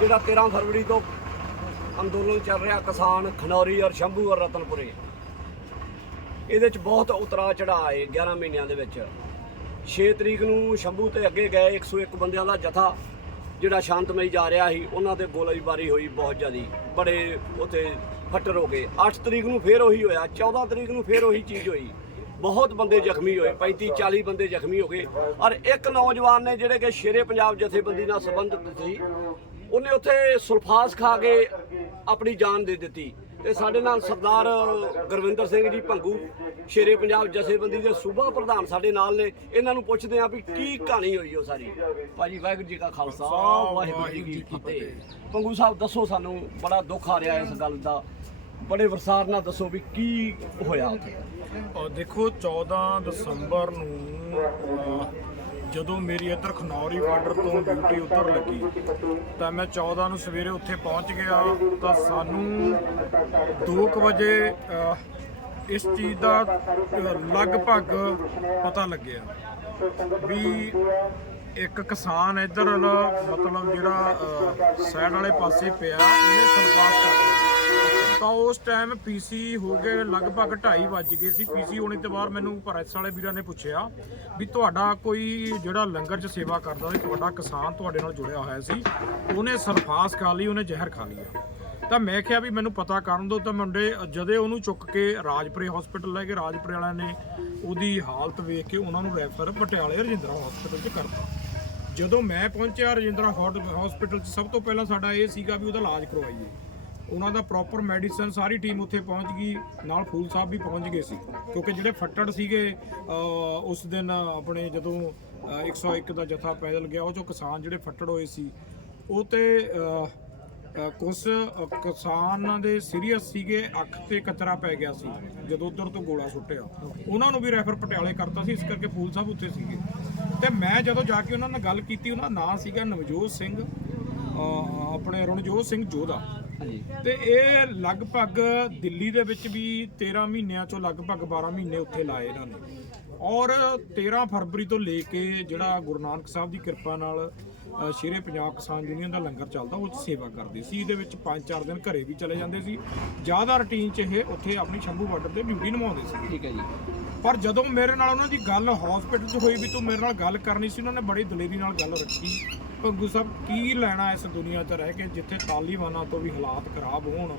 ਜਿਹੜਾ 13 ਫਰਵਰੀ ਤੋਂ ਅੰਦੋਲਨ ਚੱਲ ਰਿਹਾ, ਕਿਸਾਨ ਖਨੌਰੀ ਔਰ ਸ਼ੰਭੂ ਔਰ ਰਤਨਪੁਰੇ। ਇਹਦੇ ਚ ਬਹੁਤ ਉਤਰਾ ਚੜਾ ਆਏ 11 ਮਹੀਨਿਆਂ ਦੇ ਵਿੱਚ। 6 ਤਰੀਕ ਨੂੰ ਸ਼ੰਭੂ ਤੇ ਅੱਗੇ ਗਏ 101 ਬੰਦਿਆਂ ਦਾ ਜਥਾ, ਜਿਹੜਾ ਸ਼ਾਂਤਮਈ ਜਾ ਰਿਹਾ ਸੀ, ਉਹਨਾਂ ਤੇ ਗੋਲੀਬਾਰੀ ਹੋਈ ਬਹੁਤ ਜ਼ਿਆਦੀ, ਬੜੇ ਉਥੇ ਫੱਟਰ ਹੋ ਗਏ। 8 ਤਰੀਕ ਨੂੰ ਫੇਰ ਉਹੀ ਹੋਇਆ 14 ਤਰੀਕ ਨੂੰ ਫੇਰ ਉਹੀ ਚੀਜ਼ ਹੋਈ। ਬਹੁਤ ਬੰਦੇ ਜ਼ਖਮੀ ਹੋਏ 35 40 ਬੰਦੇ ਜ਼ਖਮੀ ਹੋ ਗਏ। ਔਰ ਇੱਕ ਨੌਜਵਾਨ ਨੇ ਜਿਹੜੇ ਕਿ ਸ਼ੇਰੇ ਪੰਜਾਬ ਜਥੇਬੰਦੀ ਨਾਲ ਸੰਬੰਧਿਤ ਸੀ ਉਹਨੇ ਉੱਥੇ ਸੁਲਫਾਸ ਖਾ ਕੇ ਆਪਣੀ ਜਾਨ ਦੇ ਦਿੱਤੀ। ਤੇ ਸਾਡੇ ਨਾਲ ਸਰਦਾਰ ਗੁਰਵਿੰਦਰ ਸਿੰਘ ਜੀ ਭੰਗੂ ਸ਼ੇਰੇ ਪੰਜਾਬ ਜਥੇਬੰਦੀ ਦੇ ਸੂਬਾ ਪ੍ਰਧਾਨ ਸਾਡੇ ਨਾਲ ਨੇ। ਇਹਨਾਂ ਨੂੰ ਪੁੱਛਦੇ ਆ ਵੀ ਕੀ ਕਹਾਣੀ ਹੋਈ ਉਹ ਸਾਰੀ। ਭਾਜੀ ਵਾਹਿਗੁਰੂ ਜੀ ਕਾ ਖਾਲਸਾ ਵਾਹਿਗੁਰੂ ਜੀ ਕੀ ਫਤਿਹ। ਭੰਗੂ ਸਾਹਿਬ ਦੱਸੋ ਸਾਨੂੰ ਬੜਾ ਦੁੱਖ ਆ ਰਿਹਾ ਇਸ ਗੱਲ ਦਾ। ਬੜੇ ਵਰਸਾਰ ਨਾਲ ਦੱਸੋ ਵੀ ਕੀ ਹੋਇਆ ਉੱਥੇ। ਦੇਖੋ 14 ਦਸੰਬਰ ਨੂੰ ਜਦੋਂ ਮੇਰੀ ਇੱਧਰ ਖਨੌਰੀ ਬਾਰਡਰ ਤੋਂ ਡਿਊਟੀ ਉੱਤਰ ਲੱਗੀ, ਤਾਂ ਮੈਂ 14 ਨੂੰ ਸਵੇਰੇ ਉੱਥੇ ਪਹੁੰਚ ਗਿਆ, ਤਾਂ ਸਾਨੂੰ 2:00 ਵਜੇ ਇਸ ਚੀਜ਼ ਦਾ ਲਗਭਗ ਪਤਾ ਲੱਗਿਆ ਵੀ ਇੱਕ ਕਿਸਾਨ ਇੱਧਰ ਮਤਲਬ ਜਿਹੜਾ ਸਾਈਡ ਵਾਲੇ ਪਾਸੇ ਪਿਆ ਉਹਨੇ ਸਲਫਾਸ ਕਰ ਲਿਆ ਤਾਂ ਉਸ ਟਾਈਮ ਪੀਸੀ ਹੋ ਗਏ ਲਗਭਗ 2:30 ਵੱਜ ਗਏ ਸੀ। ਪੀਸੀ ਹੋਣੇ ਤੋਂ ਬਾਅਦ ਮੈਨੂੰ ਪ੍ਰੈਸ ਵਾਲੇ ਵੀਰਾਂ ਨੇ ਪੁੱਛਿਆ ਵੀ ਤੁਹਾਡਾ ਕੋਈ ਜਿਹੜਾ ਲੰਗਰ 'ਚ ਸੇਵਾ ਕਰਦਾ ਸੀ, ਤੁਹਾਡਾ ਕਿਸਾਨ ਤੁਹਾਡੇ ਨਾਲ ਜੁੜਿਆ ਹੋਇਆ ਸੀ, ਉਹਨੇ ਸਰਫਾਸ ਖਾ ਲਈ, ਉਹਨੇ ਜ਼ਹਿਰ ਖਾ ਲਿਆ ਤਾਂ ਮੈਂ ਕਿਹਾ ਵੀ ਮੈਨੂੰ ਪਤਾ ਕਰਨ ਦਿਓ, ਤਾਂ ਮੁੰਡੇ ਜਦੇ ਉਹਨੂੰ ਚੁੱਕ ਕੇ ਰਾਜਪੁਰੇ ਹਸਪੀਟਲ ਲੈ ਕੇ ਰਾਜਪੁਰੇ ਵਾਲਿਆਂ ਨੇ ਉਹਦੀ ਹਾਲਤ ਵੇਖ ਕੇ ਉਹਨਾਂ ਨੂੰ ਰੈਫਰ ਪਟਿਆਲੇ ਰਜਿੰਦਰਾ ਹਸਪੀਟਲ 'ਚ ਕਰਤਾ। ਜਦੋਂ ਮੈਂ ਪਹੁੰਚਿਆ ਰਜਿੰਦਰਾ ਹਸਪੀਟਲ 'ਚ, ਸਭ ਤੋਂ ਪਹਿਲਾਂ ਸਾਡਾ ਇਹ ਸੀਗਾ ਵੀ ਉਹਦਾ ਇਲਾਜ ਕਰਵਾਈਏ। ਉਹਨਾਂ ਦਾ ਪ੍ਰੋਪਰ ਮੈਡੀਸਨ ਸਾਰੀ ਟੀਮ ਉੱਥੇ ਪਹੁੰਚ ਗਈ ਨਾਲ ਫੂਲ ਸਾਹਿਬ ਵੀ ਪਹੁੰਚ ਗਏ ਸੀ। ਕਿਉਂਕਿ ਜਿਹੜੇ ਫੱਟੜ ਸੀਗੇ ਉਸ ਦਿਨ ਆਪਣੇ ਜਦੋਂ ਅਹ, 101 ਦਾ ਜਥਾ ਪੈਦਲ ਗਿਆ ਉਹ ਚੋਂ ਕਿਸਾਨ ਜਿਹੜੇ ਫੱਟੜ ਹੋਏ ਸੀ ਉਹ ਤੇ ਅਹ, ਕੁਛ ਕਿਸਾਨਾਂ ਦੇ ਸੀਰੀਅਸ ਸੀਗੇ ਅੱਖ ਤੇ ਕਚਰਾ ਪੈ ਗਿਆ ਸੀ ਜਦੋਂ ਉਧਰ ਤੋਂ ਗੋਲਾ ਸੁੱਟਿਆ। ਉਹਨਾਂ ਨੂੰ ਵੀ ਰੈਫਰ ਪਟਿਆਲੇ ਕਰਤਾ ਸੀ ਇਸ ਕਰਕੇ ਫੂਲ ਸਾਹਿਬ ਉੱਥੇ ਸੀਗੇ। ਤੇ ਮੈਂ ਜਦੋਂ ਜਾ ਕੇ ਉਹਨਾਂ ਨਾਲ ਗੱਲ ਕੀਤੀ ਉਹਨਾਂ ਦਾ ਨਾਂ ਸੀਗਾ ਨਵਜੋਤ ਸਿੰਘ ਆਪਣੇ ਰਣਜੋਤ ਸਿੰਘ ਜੋਧਾ। ਤੇ ਇਹ ਲਗਭਗ ਦਿੱਲੀ ਦੇ ਵਿੱਚ ਵੀ 13 ਮਹੀਨਿਆਂ ਚੋਂ ਲਗਭਗ 12 ਮਹੀਨੇ ਉੱਥੇ ਲਾਏ ਇਹਨਾਂ ਨੇ। ਔਰ 13 ਫਰਵਰੀ ਤੋਂ ਲੈ ਕੇ ਜਿਹੜਾ ਗੁਰੂ ਨਾਨਕ ਸਾਹਿਬ ਦੀ ਕਿਰਪਾ ਨਾਲ ਸ਼ੇਰੇ ਪੰਜਾਬ ਕਿਸਾਨ ਯੂਨੀਅਨ ਦਾ ਲੰਗਰ ਚੱਲਦਾ ਉਹ ਸੇਵਾ ਕਰਦੇ ਸੀ। ਇਹਦੇ ਵਿੱਚ 5-4 ਦਿਨ ਘਰੇ ਵੀ ਚਲੇ ਜਾਂਦੇ ਸੀ। ਜ਼ਿਆਦਾ ਰੁਟੀਨ 'ਚ ਇਹ ਉੱਥੇ ਆਪਣੀ ਸ਼ੰਭੂ ਬਾਰਡਰ ਤੇ ਡਿਊਟੀ ਨਿਭਾਉਂਦੇ ਸੀ। ਠੀਕ ਹੈ ਜੀ। ਪਰ ਜਦੋਂ ਮੇਰੇ ਨਾਲ ਉਹਨਾਂ ਦੀ ਗੱਲ ਹਸਪੀਟਲ 'ਚ ਹੋਈ ਵੀ ਤੂੰ ਮੇਰੇ ਨਾਲ ਗੱਲ ਕਰਨੀ ਸੀ ਉਹਨਾਂ ਨੇ ਬੜੀ ਦਲੇਰੀ ਨਾਲ ਗੱਲ ਰੱਖੀ। ਪੰਗੂ ਸਾਹਿਬ, ਕੀ ਲੈਣਾ ਇਸ ਦੁਨੀਆ 'ਚ ਰਹਿ ਕੇ ਜਿੱਥੇ ਤਾਲੀਬਾਨਾਂ ਤੋਂ ਵੀ ਹਾਲਾਤ ਖਰਾਬ ਹੋਣ?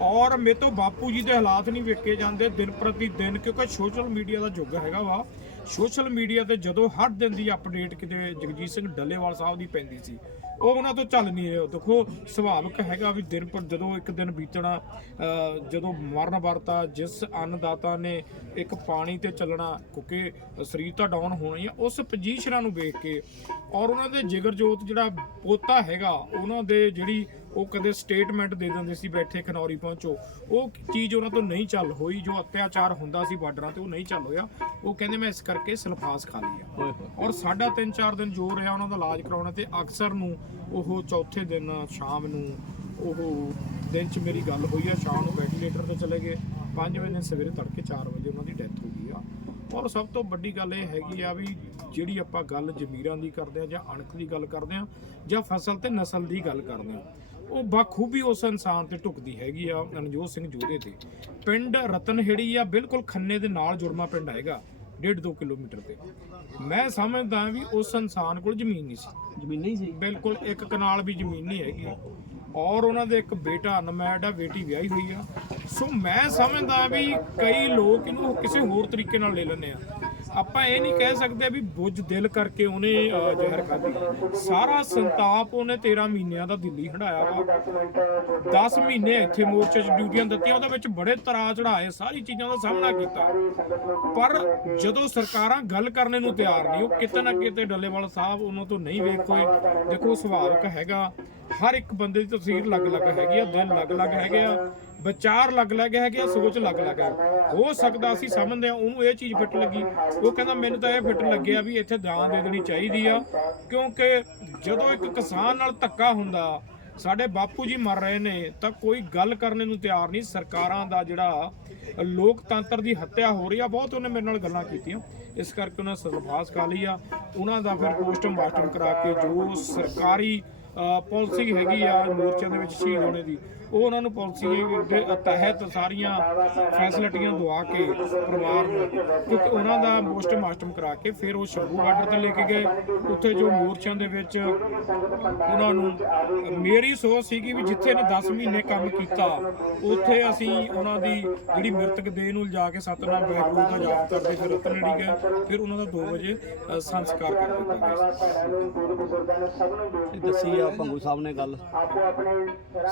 ਔਰ ਮੇਰੇ ਤੋਂ ਬਾਪੂ ਜੀ ਦੇ ਹਾਲਾਤ ਨਹੀਂ ਵੇਖੇ ਜਾਂਦੇ ਦਿਨ ਪ੍ਰਤੀ ਦਿਨ, ਕਿਉਂਕਿ ਸੋਸ਼ਲ ਮੀਡੀਆ ਦਾ ਯੁੱਗ ਹੈਗਾ ਵਾ। ਸੋਸ਼ਲ ਮੀਡੀਆ ਤੇ ਜਦੋਂ ਹਰ ਦਿਨ ਦੀ ਅਪਡੇਟ ਕਿਤੇ ਜਗਜੀਤ ਸਿੰਘ ਡੱਲੇਵਾਲ ਸਾਹਿਬ ਦੀ ਪੈਂਦੀ ਸੀ। ਉਹ ਉਹਨਾਂ ਤੋਂ ਚੱਲ ਨਹੀਂ ਰਿਹਾ। ਦੇਖੋ, ਸੁਭਾਵਿਕ ਹੈਗਾ ਵੀ ਦਿਨ ਪਰ ਜਦੋਂ ਇੱਕ ਦਿਨ ਬੀਤਣਾ ਜਦੋਂ ਮਰਨ ਵਰਤਾ, ਜਿਸ ਅੰਨਦਾਤਾ ਨੇ ਇੱਕ ਪਾਣੀ ਤੇ ਚੱਲਣਾ, ਕਿਉਂਕਿ ਸਰੀਰ ਤਾਂ ਡਾਊਨ ਹੋਣਾ ਹੀ ਆ, ਉਸ ਪੋਜੀਸ਼ਨਾਂ ਨੂੰ ਵੇਖ ਕੇ ਔਰ ਉਹਨਾਂ ਦੇ ਜਿਗਰ ਜੋਤ ਜਿਹੜਾ ਪੋਤਾ ਹੈਗਾ, ਉਹਨਾਂ ਦੇ ਜਿਹੜੀ ਉਹ ਕਦੇ ਸਟੇਟਮੈਂਟ ਦੇ ਦਿੰਦੇ ਸੀ ਬੈਠੇ ਖਨੌਰੀ ਪਹੁੰਚੋ। ਉਹ ਚੀਜ਼ ਉਹਨਾਂ ਤੋਂ ਨਹੀਂ ਚੱਲ ਹੋਈ ਜੋ ਅਤਿਆਚਾਰ ਹੁੰਦਾ ਸੀ ਬਾਰਡਰਾਂ ਤੇ ਉਹ ਨਹੀਂ ਚੱਲ ਹੋਇਆ। ਉਹ ਕਹਿੰਦੇ ਮੈਂ ਇਸ ਕਰਕੇ ਸਲਫਾਸ ਖਾ ਲਈ ਆ। ਹੋਏ ਹੋਏ। ਔਰ ਸਾਡਾ 3-4 ਦਿਨ ਜੋ ਰਿਹਾ ਉਹਨਾਂ ਦਾ ਇਲਾਜ ਕਰਾਉਣਾ ਤੇ ਅਕਸਰ ਨੂੰ ਉਹ ਚੌਥੇ ਦਿਨ ਸ਼ਾਮ ਨੂੰ ਉਹ ਦਿਨ ਚ ਮੇਰੀ ਗੱਲ ਹੋਈ ਆ ਸ਼ਾਮ ਨੂੰ ਵੈਂਟੀਲੇਟਰ ਤੇ ਚਲੇ ਗਏ। 5 ਵਜੇ ਸਵੇਰੇ ਤੜਕੇ 4 ਵਜੇ ਉਹਨਾਂ ਦੀ ਡੈਥ ਹੋ ਗਈ ਆ। ਔਰ ਸਭ ਤੋਂ ਵੱਡੀ ਗੱਲ ਇਹ ਹੈਗੀ ਆ ਵੀ ਜਿਹੜੀ ਆਪਾਂ ਗੱਲ ਜ਼ਮੀਰਾਂ ਦੀ ਕਰਦੇ ਆ ਜਾਂ ਅਣਖ ਦੀ ਗੱਲ ਕਰਦੇ ਆ ਜਾਂ ਫਸਲ ਤੇ ਨਸਲ ਦੀ ਗੱਲ ਕਰਦੇ ਆ ਉਹ ਬਖੂਬੀ ਉਸ ਇਨਸਾਨ ਤੇ ਢੁਕਦੀ ਹੈਗੀ ਆ ਅਨਜੋਤ ਸਿੰਘ ਜੋਧੇ ਤੇ। ਪਿੰਡ ਰਤਨਹੇੜੀ ਆ ਬਿਲਕੁਲ ਖੰਨੇ ਦੇ ਨਾਲ ਜੁੜਮਾ ਪਿੰਡ ਹੈਗਾ 1.5 ਕਿਲੋਮੀਟਰ ਤੇ। ਮੈਂ ਸਮਝਦਾ ਵੀ ਉਸ ਇਨਸਾਨ ਕੋਲ ਜ਼ਮੀਨ ਨਹੀਂ ਸੀ। ਜ਼ਮੀਨ ਨਹੀਂ ਸੀ? ਬਿਲਕੁਲ ਇੱਕ ਕਨਾਲ ਵੀ ਜ਼ਮੀਨ ਨਹੀਂ ਹੈਗੀ। ਔਰ ਉਹਨਾਂ ਦੇ ਇੱਕ ਬੇਟਾ ਅਨਮੈਡ ਆ ਬੇਟੀ ਵਿਆਹੀ ਹੋਈ ਆ। ਸੋ ਮੈਂ ਸਮਝਦਾ ਵੀ ਕਈ ਲੋਕ ਇਹਨੂੰ ਕਿਸੇ ਹੋਰ ਤਰੀਕੇ ਨਾਲ ਲੈ ਲੈਂਦੇ ਆ। ਆਪਾਂ ਇਹ ਨਹੀਂ ਕਹਿ ਸਕਦੇ ਵੀ ਬੁੱਝ ਦਿਲ ਕਰਕੇ ਉਹਨੇ ਜ਼ਹਿਰ ਖਾਧੀ ਸਾਰਾ ਸੰਤਾਪ ਉਹਨੇ 13 ਮਹੀਨਿਆਂ ਦਾ ਦਿੱਲੀ ਹੰਡਾਇਆ ਵਾ। 10 ਮਹੀਨੇ ਇੱਥੇ ਮੋਰਚੇ 'ਚ ਡਿਊਟੀਆਂ ਦਿੱਤੀਆਂ, ਉਹਦੇ ਵਿੱਚ ਬੜੇ ਤਰਾ ਚੜਾਏ ਸਾਰੀ ਚੀਜ਼ਾਂ ਦਾ ਸਾਹਮਣਾ ਕੀਤਾ। ਪਰ ਜਦੋਂ ਸਰਕਾਰਾਂ ਗੱਲ ਕਰਨੇ ਨੂੰ ਤਿਆਰ ਨਹੀਂ, ਉਹ ਕਿਤੇ ਨਾ ਕਿਤੇ ਡੱਲੇਵਾਲ ਸਾਹਿਬ ਉਹਨਾਂ ਤੋਂ ਨਹੀਂ ਵੇਖ ਹੋਏ ਦੇਖੋ, ਸੁਭਾਵਿਕ ਹੈਗਾ। ਹਰ ਇੱਕ ਬੰਦੇ ਦੀ ਤਸਵੀਰ ਅਲੱਗ-ਅਲੱਗ ਹੈਗੀ ਆ ਦਿਲ ਅਲੱਗ-ਅਲੱਗ ਹੈਗੇ ਆ। ਵਿਚਾਰ ਅਲੱਗ-ਅਲੱਗ ਹੈਗੇ ਆ ਸੋਚ ਅਲੱਗ-ਅਲੱਗ ਹੈ। ਹੋ ਸਕਦਾ ਅਸੀਂ ਸਮਝਦੇ ਆ ਉਹਨੂੰ ਇਹ ਚੀਜ਼ ਫਿੱਟ ਲੱਗੀ। ਉਹ ਕਹਿੰਦਾ, ਮੈਨੂੰ ਤਾਂ ਇਹ ਫਿੱਟ ਲੱਗਿਆ ਵੀ ਇੱਥੇ ਦਾਨ ਦੇ ਦੇਣੀ ਚਾਹੀਦੀ ਆ। ਕਿਉਂਕਿ ਜਦੋਂ ਇੱਕ ਕਿਸਾਨ ਨਾਲ ਧੱਕਾ ਹੁੰਦਾ, ਸਾਡੇ ਬਾਪੂ ਜੀ ਮਰ ਰਹੇ ਨੇ, ਤਾਂ ਕੋਈ ਗੱਲ ਕਰਨ ਨੂੰ ਤਿਆਰ ਨਹੀਂ। ਸਰਕਾਰਾਂ ਦਾ ਜਿਹੜਾ ਲੋਕਤੰਤਰ ਦੀ ਹੱਤਿਆ ਹੋ ਰਹੀ ਆ, ਬਹੁਤ ਉਹਨੇ ਮੇਰੇ ਨਾਲ ਗੱਲਾਂ ਕੀਤੀਆਂ। ਇਸ ਕਰਕੇ ਉਹਨਾਂ ਸਲਫਾਸ ਖਾ ਲਈ ਆ। ਉਹਨਾਂ ਦਾ ਫਿਰ ਪੋਸਟਮਾਰਟਮ ਕਰਾ ਕੇ ਜੋ ਸਰਕਾਰੀ ਪਾਲਿਸੀ ਹੈਗੀ ਆ ਮੋਰਚੇ ਦੇ ਵਿੱਚ ਸ਼ਹੀਦ ਹੋਣੇ ਦੀ ਉਹ ਉਹਨਾਂ ਨੂੰ ਪਾਲਿਸੀ ਦੇ ਤਹਿਤ ਸਾਰੀਆਂ ਫੈਸਿਲਿਟੀਆਂ ਦਵਾ ਕੇ ਪਰਿਵਾਰ ਨੂੰ ਕਿਉਂਕਿ ਉਹਨਾਂ ਦਾ ਪੋਸਟਮਾਰਟਮ ਕਰਾ ਕੇ ਫਿਰ ਉਹ ਸ਼ੰਭੂ ਬਾਰਡਰ ਤੇ ਲੈ ਕੇ ਗਏ। ਉੱਥੇ ਜੋ ਮੋਰਚਿਆਂ ਦੇ ਵਿੱਚ ਉਹਨਾਂ ਨੂੰ ਮੇਰੀ ਸੋਚ ਸੀਗੀ ਵੀ ਜਿੱਥੇ ਨੇ 10 ਮਹੀਨੇ ਕੰਮ ਕੀਤਾ ਉੱਥੇ ਅਸੀਂ ਉਹਨਾਂ ਦੀ ਜਿਹੜੀ ਮ੍ਰਿਤਕ ਦੇਹ ਨੂੰ ਲਿਜਾ ਕੇ ਸਤਨਾਮ ਵਾਹਿਗੁਰੂ ਦਾ ਜਾਪ ਕਰਦੇ ਫਿਰ ਰਤਨੜੀ ਗਏ। ਫਿਰ ਉਹਨਾਂ ਦਾ 2 ਵਜੇ ਸੰਸਕਾਰ ਕਰ ਦਿੱਤਾ ਗਿਆ ਦੱਸੀ ਆ ਭੰਗੂ ਸਾਹਿਬ ਨੇ ਗੱਲ।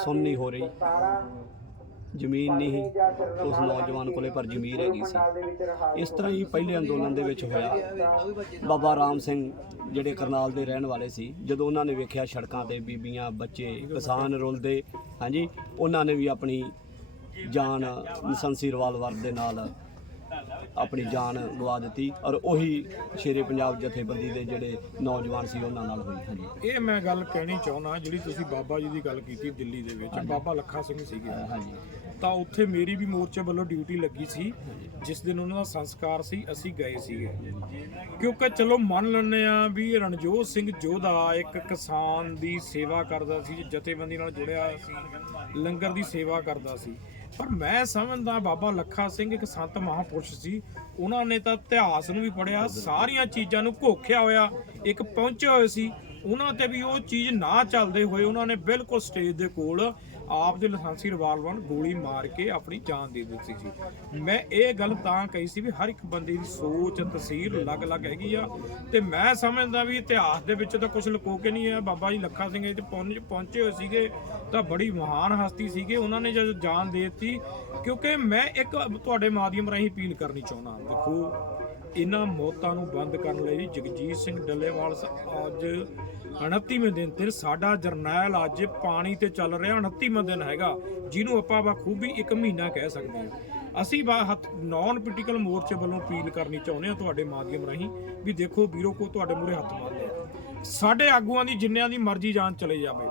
ਸੁਣ ਨਹੀਂ ਹੋ ਰਹੀ ਜ਼ਮੀਨ ਨਹੀਂ ਉਸ ਨੌਜਵਾਨ ਕੋਲੇ ਪਰ ਜ਼ਮੀਰ ਹੈਗੀ ਸੀ। ਇਸ ਤਰ੍ਹਾਂ ਹੀ ਪਹਿਲੇ ਅੰਦੋਲਨ ਦੇ ਵਿੱਚ ਹੋਇਆ। ਬਾਬਾ ਰਾਮ ਸਿੰਘ ਜਿਹੜੇ ਕਰਨਾਲ ਦੇ ਰਹਿਣ ਵਾਲੇ ਸੀ ਜਦੋਂ ਉਹਨਾਂ ਨੇ ਵੇਖਿਆ ਸੜਕਾਂ ਤੇ ਬੀਬੀਆਂ ਬੱਚੇ ਕਿਸਾਨ ਰੁਲਦੇ ਹਾਂਜੀ ਉਹਨਾਂ ਨੇ ਵੀ ਆਪਣੀ ਜਾਨ ਲਾਇਸੈਂਸੀ ਰਿਵਾਲਵਰ ਦੇ ਨਾਲ ਆਪਣੀ ਜਾਨ ਗਵਾ ਦਿੱਤੀ ਔਰ ਉਹੀ ਸ਼ੇਰੇ ਪੰਜਾਬ ਜਥੇਬੰਦੀ ਦੇ ਜਿਹੜੇ ਨੌਜਵਾਨ ਸੀ ਉਹਨਾਂ ਨਾਲ ਹੋਈ। ਹਾਂਜੀ। ਇਹ ਮੈਂ ਗੱਲ ਕਹਿਣੀ ਚਾਹੁੰਦਾ ਜਿਹੜੀ ਤੁਸੀਂ ਬਾਬਾ ਜੀ ਦੀ ਗੱਲ ਕੀਤੀ ਦਿੱਲੀ ਦੇ ਵਿੱਚ ਬਾਬਾ ਲੱਖਾ ਸਿੰਘ ਸੀਗੇ। ਹਾਂਜੀ। ਤਾਂ ਉੱਥੇ ਮੇਰੀ ਵੀ ਮੋਰਚੇ ਵੱਲੋਂ ਡਿਊਟੀ ਲੱਗੀ ਸੀ ਜਿਸ ਦਿਨ ਉਹਨਾਂ ਦਾ ਸੰਸਕਾਰ ਸੀ ਅਸੀਂ ਗਏ ਸੀਗੇ। ਕਿਉਂਕਿ ਚਲੋ ਮੰਨ ਲੈਂਦੇ ਆ ਵੀ ਰਣਜੋਤ ਸਿੰਘ ਜੋਧਾ ਇੱਕ ਕਿਸਾਨ ਦੀ ਸੇਵਾ ਕਰਦਾ ਸੀ ਜਥੇਬੰਦੀ ਨਾਲ ਜੁੜਿਆ ਸੀ ਲੰਗਰ ਦੀ ਸੇਵਾ ਕਰਦਾ ਸੀ। ਪਰ ਮੈਂ ਸਮਝਦਾ ਬਾਬਾ ਲੱਖਾ ਸਿੰਘ ਇੱਕ ਸੰਤ ਮਹਾਪੁਰਸ਼ ਸੀ। ਉਹਨਾਂ ਨੇ ਤਾਂ ਇਤਿਹਾਸ ਨੂੰ ਵੀ ਪੜਿਆ ਸਾਰੀਆਂ ਚੀਜ਼ਾਂ ਨੂੰ ਘੋਖਿਆ ਹੋਇਆ, ਇੱਕ ਪਹੁੰਚੇ ਹੋਏ ਸੀ। ਉਹਨਾਂ ਤੇ ਵੀ ਉਹ ਚੀਜ਼ ਨਾ ਚੱਲਦੇ ਹੋਏ ਉਹਨਾਂ ਨੇ ਬਿਲਕੁਲ ਸਟੇਜ ਦੇ ਕੋਲ ਆਪ ਦੇ ਲਾਇਸੈਂਸੀ ਰਿਵਾਲਵਰ ਨਾਲ ਗੋਲੀ ਮਾਰ ਕੇ ਆਪਣੀ ਜਾਨ ਦੇ ਦਿੱਤੀ ਸੀ। ਮੈਂ ਇਹ ਗੱਲ ਤਾਂ ਕਹੀ ਸੀ ਵੀ ਹਰ ਇੱਕ ਬੰਦੇ ਦੀ ਸੋਚ, ਤਸਵੀਰ ਅਲੱਗ-ਅਲੱਗ ਹੈਗੀ ਆ ਤੇ ਮੈਂ ਸਮਝਦਾ ਵੀ ਇਤਿਹਾਸ ਦੇ ਵਿੱਚ ਤਾਂ ਕੁਝ ਲੁਕੋ ਕੇ ਨਹੀਂ ਹੈ। ਬਾਬਾ ਜੀ ਲੱਖਾ ਸਿੰਘ ਇੱਥੇ ਪਹੁੰਚ- ਪਹੁੰਚੇ ਹੋਏ ਸੀਗੇ, ਤਾਂ ਬੜੀ ਮਹਾਨ ਹਸਤੀ ਸੀਗੇ। ਉਹਨਾਂ ਨੇ ਜਦ ਜਾਨ ਦੇ ਦਿੱਤੀ, ਕਿਉਂਕਿ ਮੈਂ ਇੱਕ ਤੁਹਾਡੇ ਮਾਧਿਅਮ ਰਾਹੀਂ ਅਪੀਲ ਕਰਨੀ ਚਾਹੁੰਦਾ ਦੇਖੋ, ਇਹਨਾਂ ਮੌਤਾਂ ਨੂੰ ਬੰਦ ਕਰਨ ਲਈ ਜਗਜੀਤ ਸਿੰਘ ਡੱਲੇਵਾਲ ਅੱਜ 29ਵੇਂ ਦਿਨ ਤੇ ਸਾਡਾ ਜਰਨੈਲ ਅੱਜ ਪਾਣੀ ਤੇ ਚੱਲ ਰਿਹਾ 29ਵਾਂ ਦਿਨ ਹੈਗਾ, ਜਿਹਨੂੰ ਆਪਾਂ ਬਖੂਬੀ ਇੱਕ ਮਹੀਨਾ ਕਹਿ ਸਕਦੇ ਹਾਂ। ਅਸੀਂ ਬਾ ਹੱਥ ਨਾਨ ਪੋਲੀਟੀਕਲ ਮੋਰਚੇ ਵੱਲੋਂ ਅਪੀਲ ਕਰਨੀ ਚਾਹੁੰਦੇ ਹਾਂ ਤੁਹਾਡੇ ਮਾਧਿਅਮ ਰਾਹੀਂ ਵੀ ਦੇਖੋ ਵੀਰੋ ਕੋ ਤੁਹਾਡੇ ਮੂਰੇ ਹੱਥ ਬੰਨ੍ਹਦੇ ਆ ਸਾਡੇ ਆਗੂਆਂ ਦੀ ਜਿੰਨਿਆਂ ਦੀ ਮਰਜ਼ੀ ਜਾਨ ਚਲੇ ਜਾਵੇ।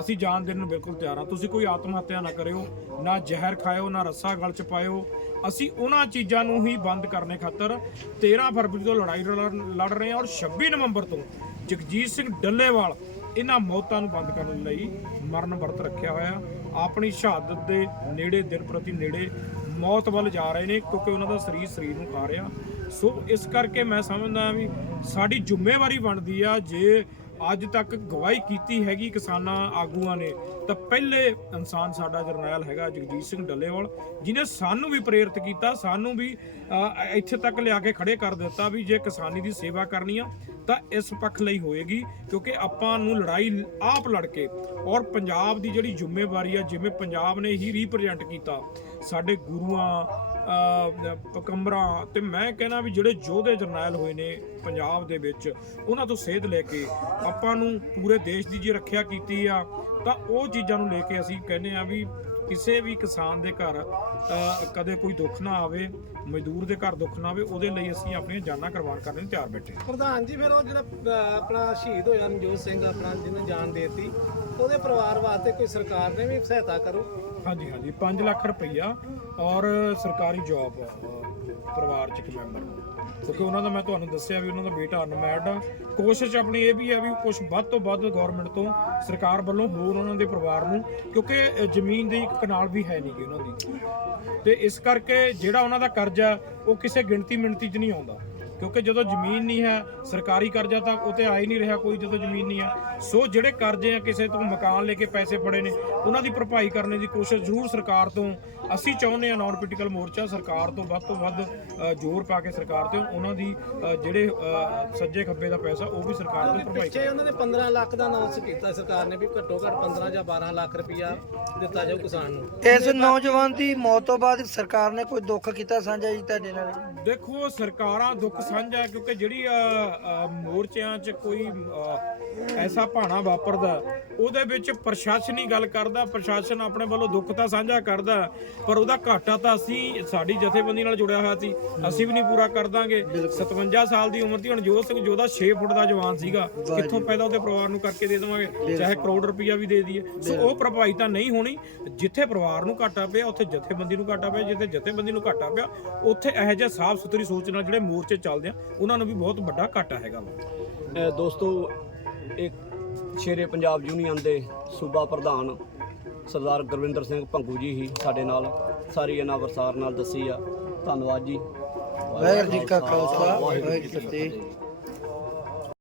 ਅਸੀਂ ਜਾਨ ਦੇਣ ਨੂੰ ਬਿਲਕੁਲ ਤਿਆਰ ਹਾਂ। ਤੁਸੀਂ ਕੋਈ ਆਤਮ ਹੱਤਿਆ ਨਾ ਕਰਿਓ, ਨਾ ਜ਼ਹਿਰ ਖਾਇਓ, ਨਾ ਰੱਸਾ ਗਲ ਚ ਪਾਇਓ। ਅਸੀਂ ਉਹਨਾਂ ਚੀਜ਼ਾਂ ਨੂੰ ਹੀ ਬੰਦ ਕਰਨੇ ਖਾਤਰ 13 ਫਰਵਰੀ ਤੋਂ ਲੜਾਈ ਲੜ- ਲੜ ਰਹੇ ਹਾਂ ਔਰ 26 ਨਵੰਬਰ ਤੋਂ ਜਗਜੀਤ ਸਿੰਘ ਡੱਲੇਵਾਲ ਇਹਨਾਂ ਮੌਤਾਂ ਨੂੰ ਬੰਦ ਕਰਨ ਲਈ ਮਰਨ ਵਰਤ ਰੱਖਿਆ ਹੋਇਆ। ਆਪਣੀ ਸ਼ਹਾਦਤ ਦੇ ਨੇੜੇ, ਦਿਨ ਪ੍ਰਤੀ ਨੇੜੇ ਮੌਤ ਵੱਲ ਜਾ ਰਹੇ ਨੇ ਕਿਉਂਕਿ ਉਹਨਾਂ ਦਾ ਸਰੀਰ ਸਰੀਰ ਨੂੰ ਖਾ ਰਿਹਾ। ਸੋ ਇਸ ਕਰਕੇ ਮੈਂ ਸਮਝਦਾ ਵੀ ਸਾਡੀ ਜ਼ਿੰਮੇਵਾਰੀ ਬਣਦੀ ਆ ਜੇ ਅੱਜ ਤੱਕ ਗਵਾਹੀ ਕੀਤੀ ਹੈਗੀ ਕਿਸਾਨਾਂ ਆਗੂਆਂ ਨੇ। ਤਾਂ ਪਹਿਲੇ ਇਨਸਾਨ ਸਾਡਾ ਜਰਨੈਲ ਹੈਗਾ ਜਗਜੀਤ ਸਿੰਘ ਡੱਲੇਵਾਲ ਜਿਨੇ ਸਾਨੂੰ ਵੀ ਪ੍ਰੇਰਿਤ ਕੀਤਾ, ਸਾਨੂੰ ਵੀ ਇੱਥੇ ਤੱਕ ਲਿਆ ਕੇ ਖੜੇ ਕਰ ਦਿੱਤਾ ਵੀ ਜੇ ਕਿਸਾਨੀ ਦੀ ਸੇਵਾ ਕਰਨੀ ਆ, ਤਾਂ ਇਸ ਪੱਖ ਲਈ ਹੋਏਗੀ, ਕਿਉਂਕਿ ਆਪਾਂ ਨੂੰ ਲੜਾਈ ਆਪ ਲੜ ਕੇ ਔਰ ਪੰਜਾਬ ਦੀ ਜਿਹੜੀ ਜ਼ਿੰਮੇਵਾਰੀ ਆ, ਜਿਵੇਂ ਪੰਜਾਬ ਨੇ ਹੀ ਰੀਪ੍ਰੈਜ਼ੈਂਟ ਕੀਤਾ ਸਾਡੇ ਗੁਰੂਆਂ ਅ, ਪਕੰਬਰਾਂ ਤੇ ਮੈਂ ਕਹਿਣਾ ਵੀ ਜਿਹੜੇ ਯੋਧੇ ਜਰਨੈਲ ਹੋਏ ਨੇ ਪੰਜਾਬ ਦੇ ਵਿੱਚ ਉਹਨਾਂ ਤੋਂ ਸੇਧ ਲੈ ਕੇ ਆਪਾਂ ਨੂੰ ਪੂਰੇ ਦੇਸ਼ ਦੀ ਜੇ ਰੱਖਿਆ ਕੀਤੀ ਆ। ਤਾਂ ਉਹ ਚੀਜ਼ਾਂ ਨੂੰ ਲੈ ਕੇ ਅਸੀਂ ਕਹਿੰਦੇ ਆ ਵੀ ਕਿਸੇ ਵੀ ਕਿਸਾਨ ਦੇ ਘਰ ਕਦੇ ਕੋਈ ਦੁੱਖ ਨਾ ਆਵੇ ਮਜ਼ਦੂਰ ਦੇ ਘਰ ਦੁੱਖ ਨਾ ਆਵੇ ਉਹਦੇ ਲਈ ਅਸੀਂ ਆਪਣੀਆਂ ਜਾਨਾਂ ਕੁਰਬਾਨ ਕਰਨ ਨੂੰ ਤਿਆਰ ਬੈਠੇ ਪ੍ਰਧਾਨ ਜੀ ਫਿਰ ਉਹ ਜਿਹੜਾ ਆਪਣਾ ਸ਼ਹੀਦ ਹੋਇਆ ਰਣਜੋਤ ਸਿੰਘ ਆਪਣਾ ਜਿਹਨੇ ਜਾਨ ਦੇ ਦਿੱਤੀ ਉਹਦੇ ਪਰਿਵਾਰ ਵਾਸਤੇ ਕੋਈ ਸਰਕਾਰ ਨੇ ਵੀ ਸਹਾਇਤਾ ਕਰੋ? ਹਾਂਜੀ ਹਾਂਜੀ 5 ਲੱਖ ਰੁਪਈਆ ਔਰ ਸਰਕਾਰੀ ਜੌਬ ਪਰਿਵਾਰ ਚ ਇੱਕ ਮੈਂਬਰ ਕਿਉਂਕਿ ਉਹਨਾਂ ਦਾ ਮੈਂ ਤੁਹਾਨੂੰ ਦੱਸਿਆ ਵੀ ਉਹਨਾਂ ਦਾ ਬੇਟਾ ਅਨਮੈਰਿਡ ਆ। ਕੋਸ਼ਿਸ਼ ਆਪਣੀ ਇਹ ਵੀ ਆ ਵੀ ਕੁਝ ਵੱਧ ਤੋਂ ਵੱਧ ਗਵਰਨਮੈਂਟ ਤੋਂ ਸਰਕਾਰ ਵੱਲੋਂ ਹੋਰ ਉਹਨਾਂ ਦੇ ਪਰਿਵਾਰ ਨੂੰ, ਕਿਉਂਕਿ ਜ਼ਮੀਨ ਦੀ ਇੱਕ ਕਨਾਲ ਵੀ ਹੈ ਨਹੀਂਗੀ ਉਹਨਾਂ ਦੀ। ਤੇ ਇਸ ਕਰਕੇ ਜਿਹੜਾ ਉਹਨਾਂ ਦਾ ਕਰਜ਼ਾ, ਉਹ ਕਿਸੇ ਗਿਣਤੀ ਮਿਣਤੀ 'ਚ ਨਹੀਂ ਆਉਂਦਾ। ਕਿਉਂਕਿ ਜਦੋਂ ਜ਼ਮੀਨ ਨਹੀਂ ਹੈ ਸਰਕਾਰੀ ਕਰਜ਼ਾ ਤਾਂ ਉਹ ਤੇ ਆ ਹੀ ਨਹੀਂ ਰਿਹਾ ਕੋਈ ਜਦੋਂ ਜ਼ਮੀਨ ਨਹੀਂ ਹੈ। ਸੋ ਜਿਹੜੇ ਕਰਜ਼ੇ ਆ ਕਿਸੇ ਤੋਂ ਮਕਾਨ ਲੈ ਕੇ ਪੈਸੇ ਫੜੇ ਨੇ ਉਹਨਾਂ ਦੀ ਭਰਪਾਈ ਕਰਨ ਦੀ ਕੋਸ਼ਿਸ਼ ਜ਼ਰੂਰ ਸਰਕਾਰ ਤੋਂ। ਅਸੀਂ ਚਾਹੁੰਦੇ ਆ ਨਾਨ ਪੋਲੀਟੀਕਲ ਮੋਰਚਾ ਸਰਕਾਰ ਤੋਂ ਵੱਧ ਤੋਂ ਵੱਧ ਜ਼ੋਰ ਪਾ ਕੇ ਸਰਕਾਰ ਤੇ ਉਹਨਾਂ ਦੀ ਜਿਹੜੇ ਸੱਜੇ ਖੱਬੇ ਦਾ ਪੈਸਾ ਉਹ ਵੀ ਸਰਕਾਰ ਤੋਂ ਭਰਪਾਈ ਪਿੱਛੇ ਉਹਨਾਂ ਨੇ 15 ਲੱਖ ਦਾ ਅਨਾਉਂਸ ਕੀਤਾ ਸਰਕਾਰ ਨੇ ਵੀ ਘੱਟੋ ਘੱਟ 15 ਜਾਂ 12 ਲੱਖ ਰੁਪਇਆ ਦਿੱਤਾ ਜਾਊ ਕਿਸਾਨ ਨੂੰ। ਇਸ ਨੌਜਵਾਨ ਦੀ ਮੌਤ ਤੋਂ ਬਾਅਦ ਸਰਕਾਰ ਨੇ ਕੋਈ ਦੁੱਖ ਕੀਤਾ ਸਾਂਝਾ ਜੀ ਤੁਹਾਡੇ ਨਾਲ? ਦੇਖੋ ਸਰਕਾਰਾਂ ਦੁੱਖ ਸਾਂਝਾ ਕਿਉਂਕਿ ਜਿਹੜੀ ਮੋਰਚਿਆਂ 'ਚ ਕੋਈ ਐਸਾ ਭਾਣਾ ਵਾਪਰਦਾ ਉਹਦੇ ਵਿੱਚ ਪ੍ਰਸ਼ਾਸਨ ਹੀ ਗੱਲ ਕਰਦਾ ਪ੍ਰਸ਼ਾਸਨ ਆਪਣੇ ਵੱਲੋਂ ਦੁੱਖ ਤਾਂ ਸਾਂਝਾ ਕਰਦਾ ਪਰ ਉਹਦਾ ਘਾਟਾ ਤਾਂ ਅਸੀਂ ਸਾਡੀ ਜਥੇਬੰਦੀ ਨਾਲ ਜੁੜਿਆ ਹੋਇਆ ਸੀ ਅਸੀਂ ਵੀ ਨਹੀਂ ਪੂਰਾ ਕਰ ਦਾਂਗੇ। 57 ਸਾਲ ਦੀ ਉਮਰ ਦੀ ਹੁਣ ਜੋਤ ਸਿੰਘ ਜੋਧਾ 6 ਫੁੱਟ ਦਾ ਜਵਾਨ ਸੀਗਾ ਕਿੱਥੋਂ ਪੈਦਾ ਉਹਦੇ ਪਰਿਵਾਰ ਨੂੰ ਕਰਕੇ ਦੇ ਦੇਵਾਂਗੇ? ਚਾਹੇ ਕਰੋੜ ਰੁਪਈਆ ਵੀ ਦੇ ਦਈਏ। ਸੋ ਉਹ ਭਰਪਾਈ ਤਾਂ ਨਹੀਂ ਹੋਣੀ ਜਿੱਥੇ ਪਰਿਵਾਰ ਨੂੰ ਘਾਟਾ ਪਿਆ ਉੱਥੇ ਜਥੇਬੰਦੀ ਨੂੰ ਘਾਟਾ ਪਿਆ ਜਿੱਥੇ ਜਥੇਬੰਦੀ ਨੂੰ ਘਾਟਾ ਪਿਆ ਉੱਥੇ ਇਹੋ ਜਿਹਾ ਸਾਫ਼ ਸੁਥਰੀ ਸੋਚ ਨਾਲ ਜਿਹੜੇ ਮੋਰਚੇ ਚੱਲਦੇ ਆ ਉਹਨਾਂ ਨੂੰ ਵੀ ਬਹੁਤ ਵੱਡਾ ਘਾਟਾ ਹੈਗਾ ਵਾ। ਦੋਸਤੋ ਇੱਕ ਸ਼ੇਰੇ ਪੰਜਾਬ ਯੂਨੀਅਨ ਦੇ ਸੂਬਾ ਪ੍ਰਧਾਨ ਸਰਦਾਰ ਗੁਰਵਿੰਦਰ ਸਿੰਘ ਭੰਗੂ ਜੀ ਹੀ ਸਾਡੇ ਨਾਲ ਸਾਰੀ ਇਹਨਾਂ ਵਰਸਾਰ ਨਾਲ ਦੱਸੀ ਆ। ਧੰਨਵਾਦ ਜੀ। ਵਾਹਿਗੁਰੂ ਜੀ ਕਾ ਖਾਲਸਾ ਵਾਹਿਗੁਰੂ ਜੀ ਕੀ ਫਤਿਹ।